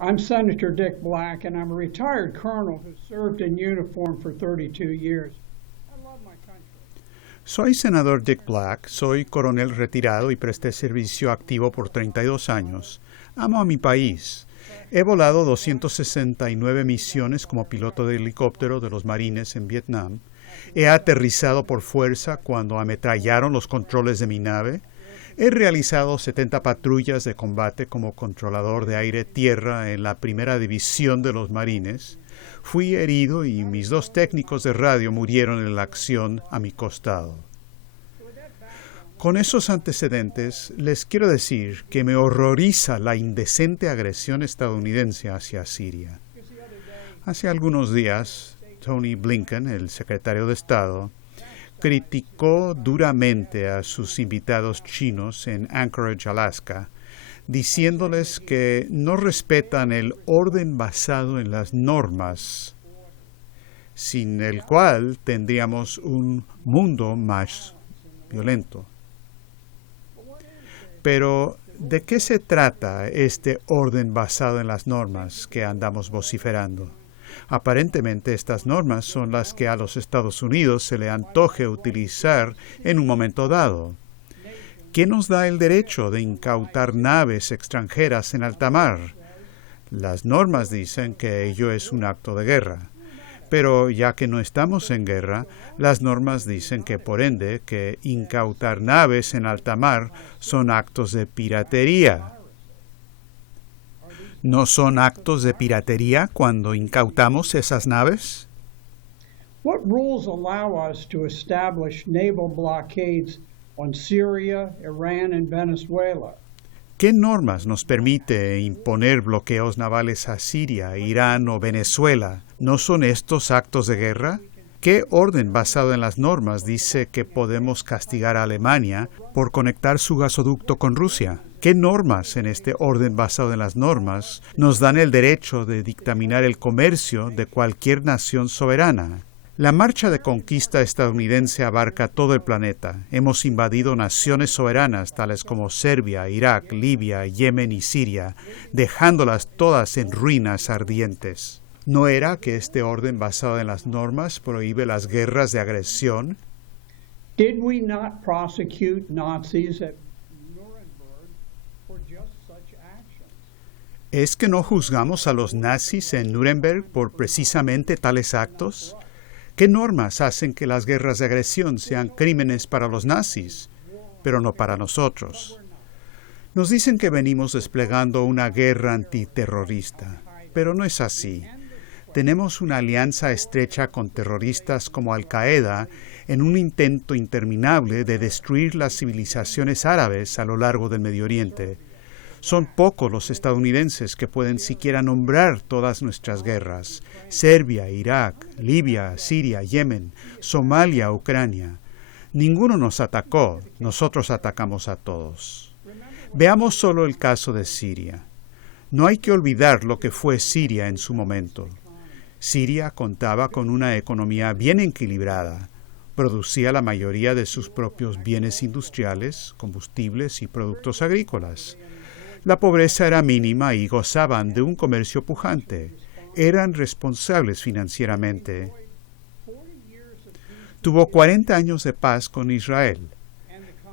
I'm Senator Dick Black, and I'm a retired colonel who served in uniform for 32 years. I love my country. Soy senador Dick Black, soy coronel retirado y presté servicio activo por 32 años. Amo a mi país. He volado 269 misiones como piloto de helicóptero de los Marines en Vietnam. He aterrizado por fuerza cuando ametrallaron los controles de mi nave. He realizado 70 patrullas de combate como controlador de aire-tierra en la primera división de los Marines. Fui herido y mis 2 técnicos de radio murieron en la acción a mi costado. Con esos antecedentes, les quiero decir que me horroriza la indecente agresión estadounidense hacia Siria. Hace algunos días, Tony Blinken, el secretario de Estado, criticó duramente a sus invitados chinos en Anchorage, Alaska, diciéndoles que no respetan el orden basado en las normas, sin el cual tendríamos un mundo más violento. Pero, ¿de qué se trata este orden basado en las normas que andamos vociferando? Aparentemente estas normas son las que a los Estados Unidos se le antoje utilizar en un momento dado. ¿Qué nos da el derecho de incautar naves extranjeras en alta mar? Las normas dicen que ello es un acto de guerra. Pero ya que no estamos en guerra, las normas dicen que por ende que incautar naves en alta mar son actos de piratería. ¿No son actos de piratería cuando incautamos esas naves? What rules allow us to establish naval blockades on Syria, Iran, and Venezuela? ¿Qué normas nos permite imponer bloqueos navales a Siria, Irán o Venezuela? ¿No son estos actos de guerra? ¿Qué orden basado en las normas dice que podemos castigar a Alemania por conectar su gasoducto con Rusia? ¿Qué normas en este orden basado en las normas nos dan el derecho de dictaminar el comercio de cualquier nación soberana? La marcha de conquista estadounidense abarca todo el planeta. Hemos invadido naciones soberanas tales como Serbia, Irak, Libia, Yemen y Siria, dejándolas todas en ruinas ardientes. ¿No era que este orden basado en las normas prohíbe las guerras de agresión? Did we not prosecute Nazis at Nuremberg for just such actions? ¿Es que no juzgamos a los nazis en Nuremberg por precisamente tales actos? ¿Qué normas hacen que las guerras de agresión sean crímenes para los nazis, pero no para nosotros? Nos dicen que venimos desplegando una guerra antiterrorista, pero no es así. Tenemos una alianza estrecha con terroristas como Al-Qaeda en un intento interminable de destruir las civilizaciones árabes a lo largo del Medio Oriente. Son pocos los estadounidenses que pueden siquiera nombrar todas nuestras guerras: Serbia, Irak, Libia, Siria, Yemen, Somalia, Ucrania. Ninguno nos atacó, nosotros atacamos a todos. Veamos solo el caso de Siria. No hay que olvidar lo que fue Siria en su momento. Siria contaba con una economía bien equilibrada. Producía la mayoría de sus propios bienes industriales, combustibles y productos agrícolas. La pobreza era mínima y gozaban de un comercio pujante. Eran responsables financieramente. Tuvo 40 años de paz con Israel.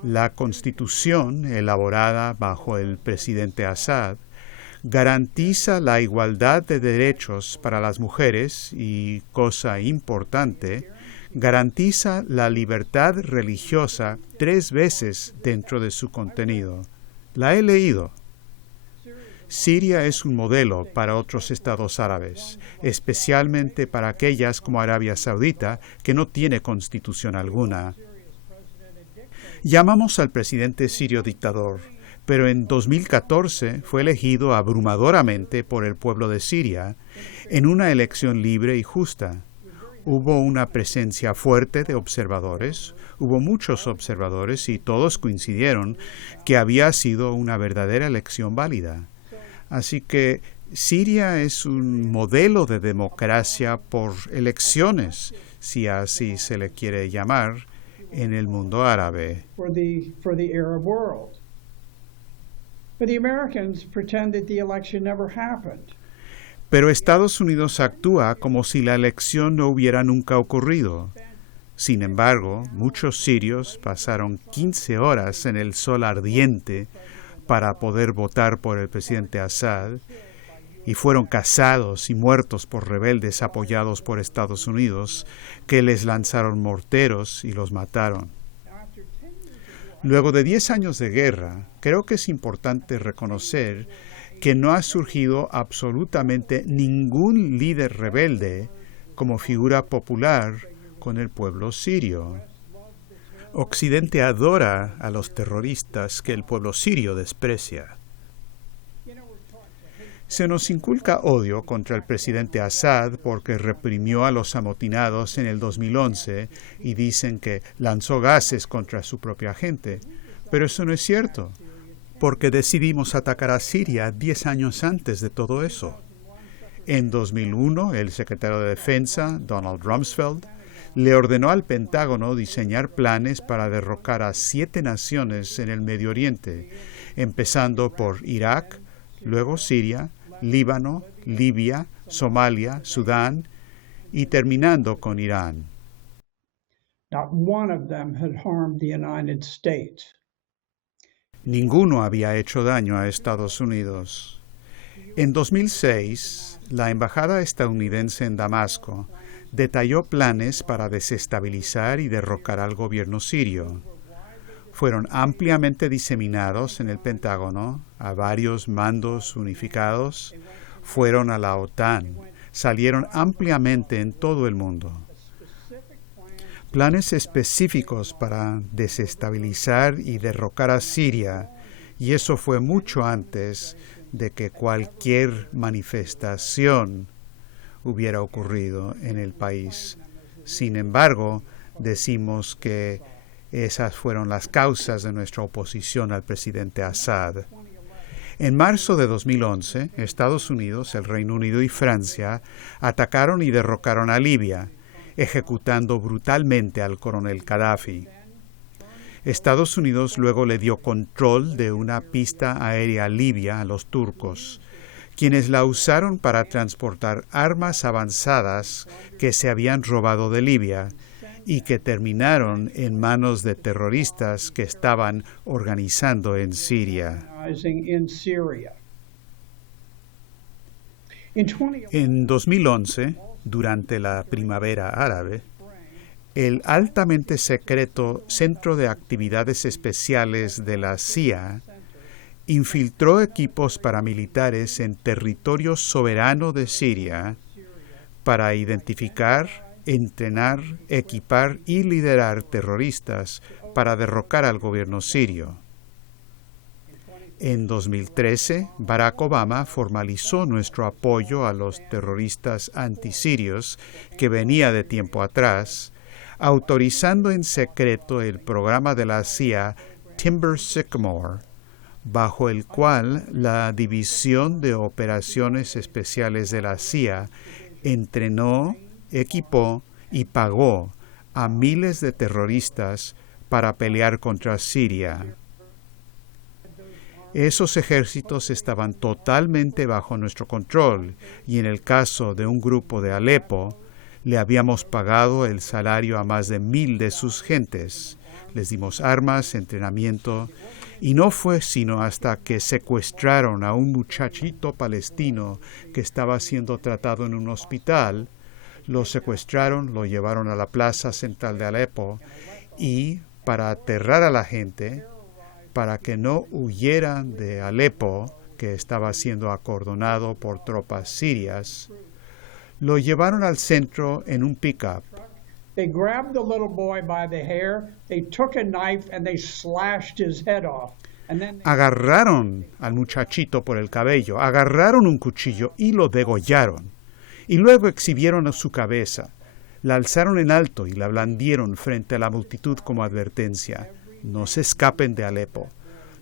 La Constitución, elaborada bajo el presidente Assad, garantiza la igualdad de derechos para las mujeres y, cosa importante, garantiza la libertad religiosa 3 veces dentro de su contenido. La he leído. Siria es un modelo para otros estados árabes, especialmente para aquellas como Arabia Saudita, que no tiene constitución alguna. Llamamos al presidente sirio dictador, pero en 2014 fue elegido abrumadoramente por el pueblo de Siria en una elección libre y justa. Hubo una presencia fuerte de observadores, hubo muchos observadores y todos coincidieron que había sido una verdadera elección válida. Así que Siria es un modelo de democracia por elecciones, si así se le quiere llamar, en el mundo árabe. For the Arab world. But the Americans pretend that the election never happened. Pero Estados Unidos actúa como si la elección no hubiera nunca ocurrido. Sin embargo, muchos sirios pasaron 15 horas en el sol ardiente para poder votar por el presidente Assad y fueron cazados y muertos por rebeldes apoyados por Estados Unidos que les lanzaron morteros y los mataron. Luego de 10 años de guerra, creo que es importante reconocer que no ha surgido absolutamente ningún líder rebelde como figura popular con el pueblo sirio. Occidente adora a los terroristas que el pueblo sirio desprecia. Se nos inculca odio contra el presidente Assad porque reprimió a los amotinados en el 2011 y dicen que lanzó gases contra su propia gente. Pero eso no es cierto, porque decidimos atacar a Siria 10 años antes de todo eso. En 2001, el secretario de Defensa, Donald Rumsfeld, le ordenó al Pentágono diseñar planes para derrocar a 7 naciones en el Medio Oriente, empezando por Irak, luego Siria, Líbano, Libia, Somalia, Sudán y terminando con Irán. Not one of them had harmed the United States. Ninguno había hecho daño a Estados Unidos. En 2006, la embajada estadounidense en Damasco detalló planes para desestabilizar y derrocar al gobierno sirio. Fueron ampliamente diseminados en el Pentágono a varios mandos unificados, fueron a la OTAN, salieron ampliamente en todo el mundo. Planes específicos para desestabilizar y derrocar a Siria, y eso fue mucho antes de que cualquier manifestación hubiera ocurrido en el país. Sin embargo, decimos que esas fueron las causas de nuestra oposición al presidente Assad. En marzo de 2011, Estados Unidos, el Reino Unido y Francia atacaron y derrocaron a Libia, ejecutando brutalmente al coronel Gaddafi. Estados Unidos luego le dio control de una pista aérea libia a los turcos, quienes la usaron para transportar armas avanzadas que se habían robado de Libia y que terminaron en manos de terroristas que estaban organizando en Siria. En 2011, durante la primavera árabe, el altamente secreto Centro de Actividades Especiales de la CIA infiltró equipos paramilitares en territorio soberano de Siria para identificar, entrenar, equipar y liderar terroristas para derrocar al gobierno sirio. En 2013, Barack Obama formalizó nuestro apoyo a los terroristas antisirios que venía de tiempo atrás, autorizando en secreto el programa de la CIA Timber Sycamore, bajo el cual la División de Operaciones Especiales de la CIA entrenó, equipó y pagó a miles de terroristas para pelear contra Siria. Esos ejércitos estaban totalmente bajo nuestro control y en el caso de un grupo de Alepo, le habíamos pagado el salario a más de 1,000 de sus gentes. Les dimos armas, entrenamiento, y no fue sino hasta que secuestraron a un muchachito palestino que estaba siendo tratado en un hospital. Lo secuestraron, lo llevaron a la plaza central de Alepo y, para aterrar a la gente, para que no huyeran de Alepo, que estaba siendo acordonado por tropas sirias, lo llevaron al centro en un pick-up. They grabbed the little boy by the hair, they took a knife and they slashed his head off. Agarraron al muchachito por el cabello, agarraron un cuchillo y lo degollaron. Y luego exhibieron su cabeza, la alzaron en alto y la blandieron frente a la multitud como advertencia. No se escapen de Alepo.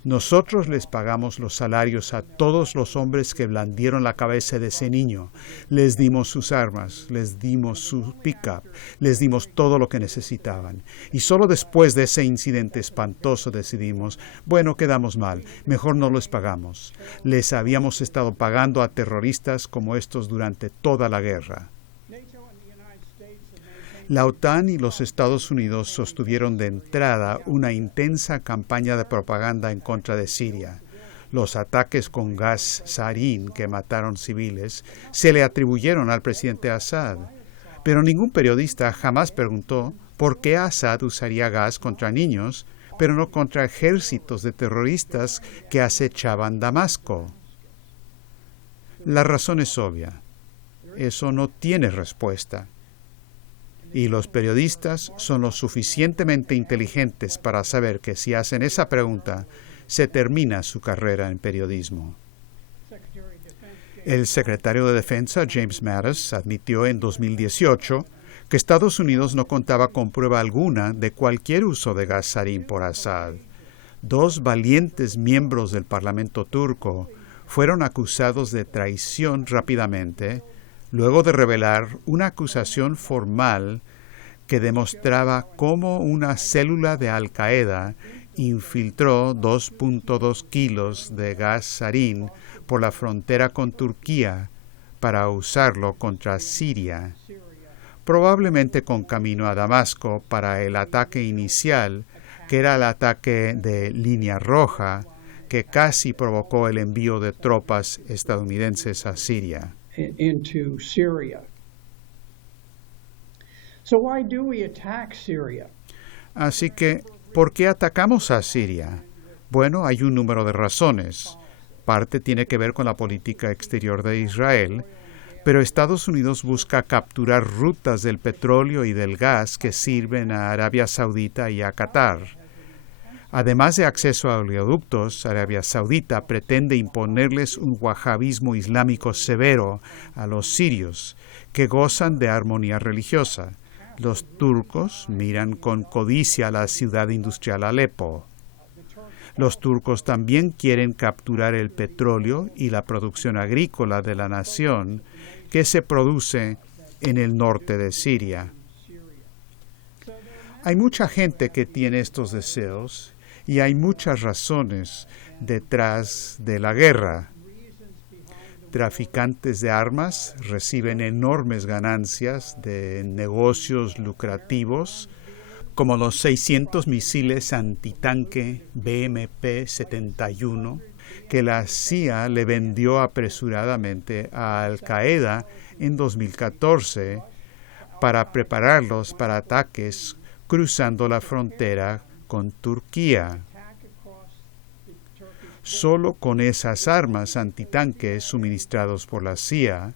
Nosotros les pagamos los salarios a todos los hombres que blandieron la cabeza de ese niño. Les dimos sus armas, les dimos su pick-up, les dimos todo lo que necesitaban. Y solo después de ese incidente espantoso decidimos, bueno, quedamos mal, mejor no les pagamos. Les habíamos estado pagando a terroristas como estos durante toda la guerra. La OTAN y los Estados Unidos sostuvieron de entrada una intensa campaña de propaganda en contra de Siria. Los ataques con gas sarín que mataron civiles se le atribuyeron al presidente Assad, pero ningún periodista jamás preguntó por qué Assad usaría gas contra niños, pero no contra ejércitos de terroristas que acechaban Damasco. La razón es obvia. Eso no tiene respuesta. Y los periodistas son lo suficientemente inteligentes para saber que si hacen esa pregunta, se termina su carrera en periodismo. El secretario de Defensa, James Mattis, admitió en 2018 que Estados Unidos no contaba con prueba alguna de cualquier uso de gas sarín por Assad. 2 valientes miembros del Parlamento turco fueron acusados de traición rápidamente, luego de revelar una acusación formal que demostraba cómo una célula de Al-Qaeda infiltró 2.2 kilos de gas sarín por la frontera con Turquía para usarlo contra Siria, probablemente con camino a Damasco para el ataque inicial, que era el ataque de Línea Roja, que casi provocó el envío de tropas estadounidenses a Siria. Into Syria. So why do we attack Syria? Así que, ¿por qué atacamos a Siria? Bueno, hay un número de razones. Parte tiene que ver con la política exterior de Israel, pero Estados Unidos busca capturar rutas del petróleo y del gas que sirven a Arabia Saudita y a Qatar. Además de acceso a oleoductos, Arabia Saudita pretende imponerles un wahabismo islámico severo a los sirios, que gozan de armonía religiosa. Los turcos miran con codicia la ciudad industrial Alepo. Los turcos también quieren capturar el petróleo y la producción agrícola de la nación que se produce en el norte de Siria. Hay mucha gente que tiene estos deseos y hay muchas razones detrás de la guerra. Traficantes de armas reciben enormes ganancias de negocios lucrativos, como los 600 misiles antitanque BMP-71 que la CIA le vendió apresuradamente a Al-Qaeda en 2014 para prepararlos para ataques cruzando la frontera con Turquía. Solo con esas armas antitanques suministrados por la CIA,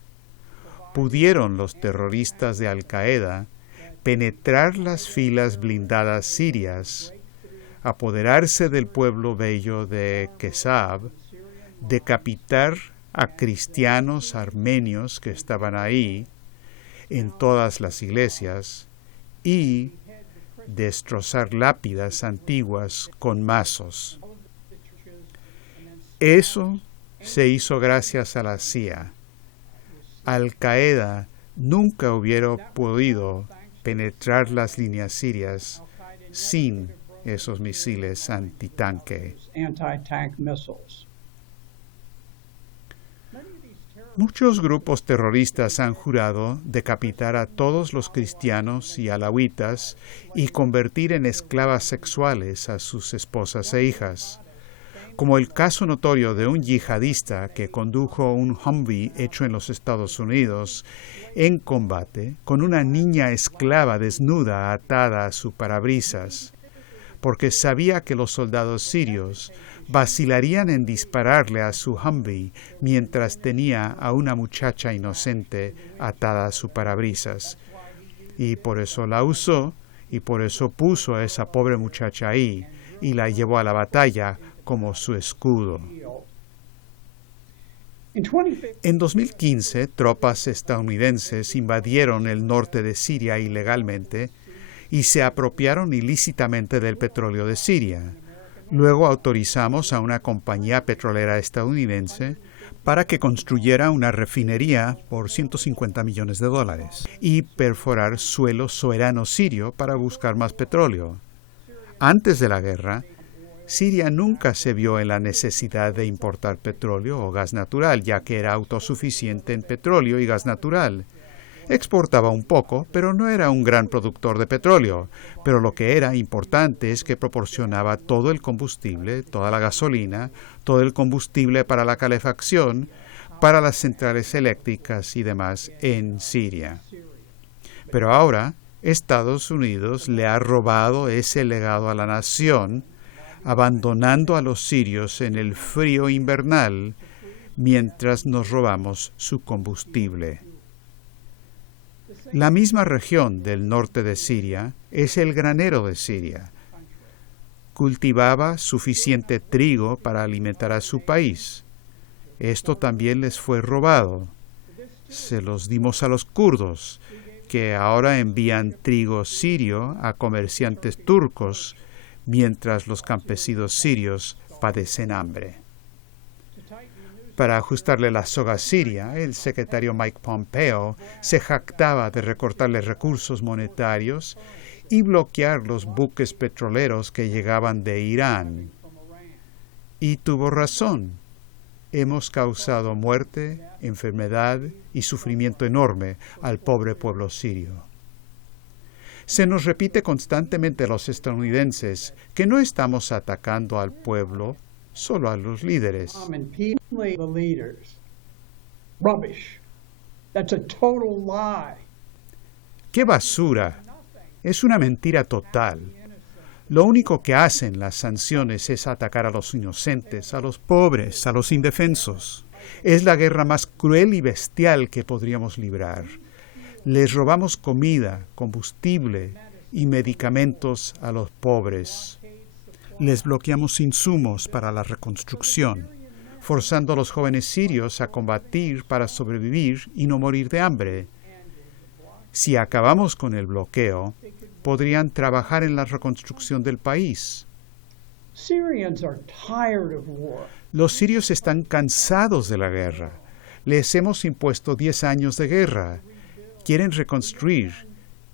pudieron los terroristas de Al-Qaeda penetrar las filas blindadas sirias, apoderarse del pueblo bello de Kesab, decapitar a cristianos armenios que estaban ahí en todas las iglesias y destrozar lápidas antiguas con mazos. Eso se hizo gracias a la CIA. Al-Qaeda nunca hubiera podido penetrar las líneas sirias sin esos misiles antitanque. Muchos grupos terroristas han jurado decapitar a todos los cristianos y alawitas y convertir en esclavas sexuales a sus esposas e hijas, como el caso notorio de un yihadista que condujo un Humvee hecho en los Estados Unidos en combate con una niña esclava desnuda atada a su parabrisas, porque sabía que los soldados sirios vacilarían en dispararle a su Humvee mientras tenía a una muchacha inocente atada a su parabrisas. Y por eso la usó, y por eso puso a esa pobre muchacha ahí, y la llevó a la batalla como su escudo. En 2015, tropas estadounidenses invadieron el norte de Siria ilegalmente y se apropiaron ilícitamente del petróleo de Siria. Luego autorizamos a una compañía petrolera estadounidense para que construyera una refinería por $150 millones y perforar suelo soberano sirio para buscar más petróleo. Antes de la guerra, Siria nunca se vio en la necesidad de importar petróleo o gas natural, ya que era autosuficiente en petróleo y gas natural. Exportaba un poco, pero no era un gran productor de petróleo. Pero lo que era importante es que proporcionaba todo el combustible, toda la gasolina, todo el combustible para la calefacción, para las centrales eléctricas y demás en Siria. Pero ahora, Estados Unidos le ha robado ese legado a la nación, abandonando a los sirios en el frío invernal, mientras nos robamos su combustible. La misma región del norte de Siria es el granero de Siria. Cultivaba suficiente trigo para alimentar a su país. Esto también les fue robado. Se los dimos a los kurdos, que ahora envían trigo sirio a comerciantes turcos, mientras los campesinos sirios padecen hambre. Para ajustarle la soga a Siria, el secretario Mike Pompeo se jactaba de recortarle recursos monetarios y bloquear los buques petroleros que llegaban de Irán. Y tuvo razón. Hemos causado muerte, enfermedad y sufrimiento enorme al pobre pueblo sirio. Se nos repite constantemente a los estadounidenses que no estamos atacando al pueblo, solo a los líderes. ¡Qué basura! Es una mentira total. Lo único que hacen las sanciones es atacar a los inocentes, a los pobres, a los indefensos. Es la guerra más cruel y bestial que podríamos librar. Les robamos comida, combustible y medicamentos a los pobres. Les bloqueamos insumos para la reconstrucción, forzando a los jóvenes sirios a combatir para sobrevivir y no morir de hambre. Si acabamos con el bloqueo, podrían trabajar en la reconstrucción del país. Los sirios están cansados de la guerra. Les hemos impuesto 10 años de guerra. Quieren reconstruir.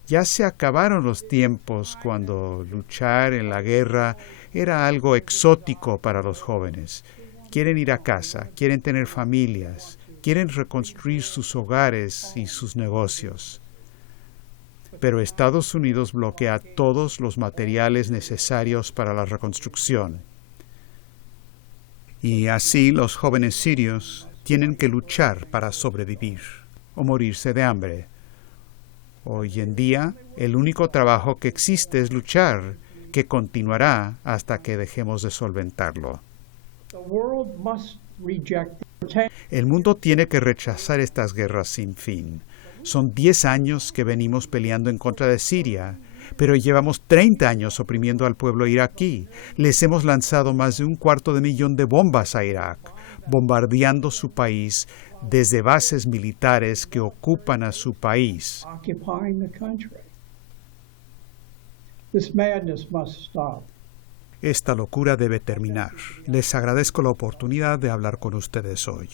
Ya se acabaron los tiempos cuando luchar en la guerra era algo exótico para los jóvenes. Quieren ir a casa, quieren tener familias, quieren reconstruir sus hogares y sus negocios. Pero Estados Unidos bloquea todos los materiales necesarios para la reconstrucción. Y así los jóvenes sirios tienen que luchar para sobrevivir o morirse de hambre. Hoy en día, el único trabajo que existe es luchar, que continuará hasta que dejemos de solventarlo. El mundo tiene que rechazar estas guerras sin fin. Son 10 años que venimos peleando en contra de Siria, pero llevamos 30 años oprimiendo al pueblo iraquí. Les hemos lanzado más de 250,000 de bombas a Irak, bombardeando su país desde bases militares que ocupan a su país. Esta locura debe terminar. Les agradezco la oportunidad de hablar con ustedes hoy.